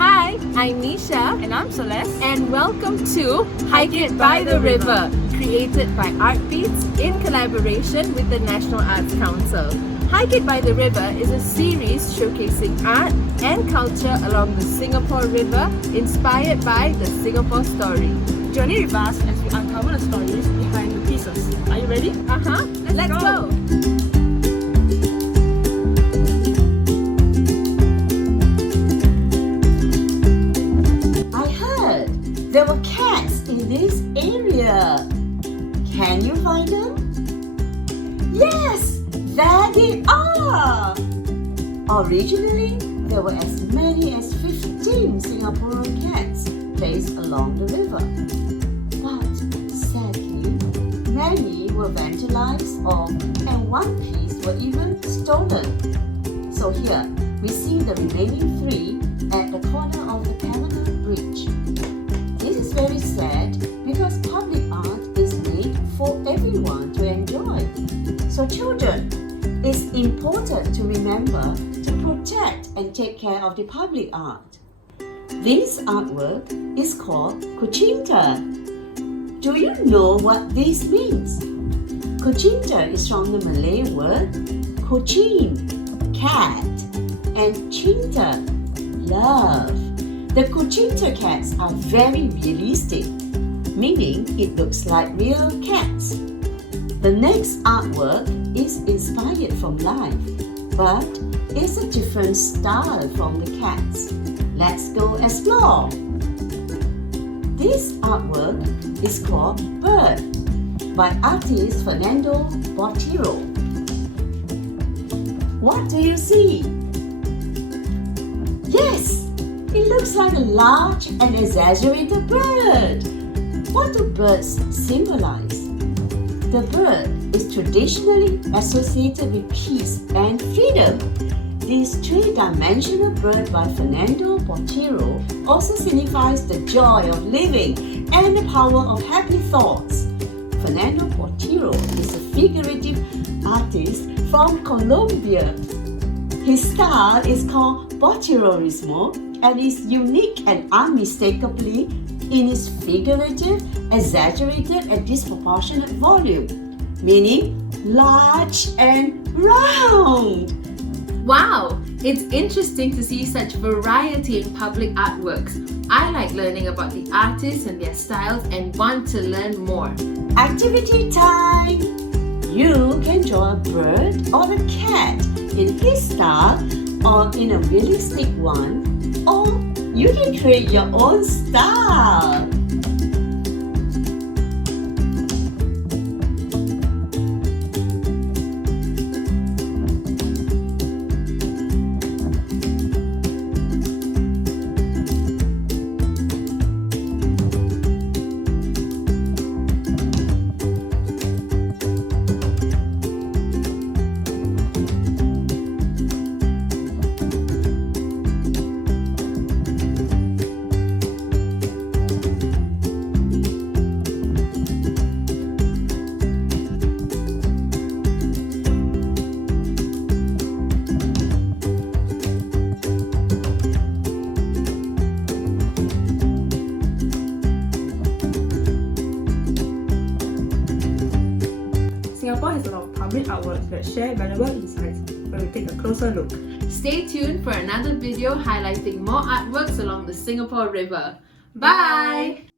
Hi, I'm Nisha And I'm Celeste. and welcome to Hike It by the River, created by Art Beats in collaboration with the National Arts Council. Hike It by the River is a series showcasing art and culture along the Singapore River inspired by the Singapore story. Journey with us as we uncover the stories behind the pieces. Are you ready? Let's go. I heard there were cats in this area. Can you find them? Yes, there they are. Originally, there were as many as 15 Singaporean cats placed along the river. But sadly, many were vandalized and one piece were even stolen. So here, we see the remaining 3 at the corner of the Canada Bridge. This is very sad because public art is made for everyone to enjoy. So children, it's important to remember to protect and take care of the public art. This artwork is called Kucinta. Do you know what this means? Kucinta is from the Malay word kucing, cat, and cinta, love. The Kucinta cats are very realistic, meaning it looks like real cats. The next artwork is inspired from life, but it's a different style from the cats. Let's go explore. This artwork is called Bird by artist Fernando Botero. What do you see? Yes, it looks like a large and exaggerated bird. What do birds symbolize? The bird is traditionally associated with peace and freedom. This three-dimensional bird by Fernando Botero also signifies the joy of living and the power of happy thoughts. Fernando Botero is a figurative artist from Colombia. His style is called Boteroismo and is unique and unmistakably in its figurative, exaggerated and disproportionate volume, meaning large and round. Wow, it's interesting to see such variety in public artworks. I like learning about the artists and their styles and want to learn more. Activity time! You can draw a bird or a cat in his style or in a realistic one, or you can create your own style. Singapore has a lot of public artworks that share valuable insights when we take a closer look. Stay tuned for another video highlighting more artworks along the Singapore River. Bye!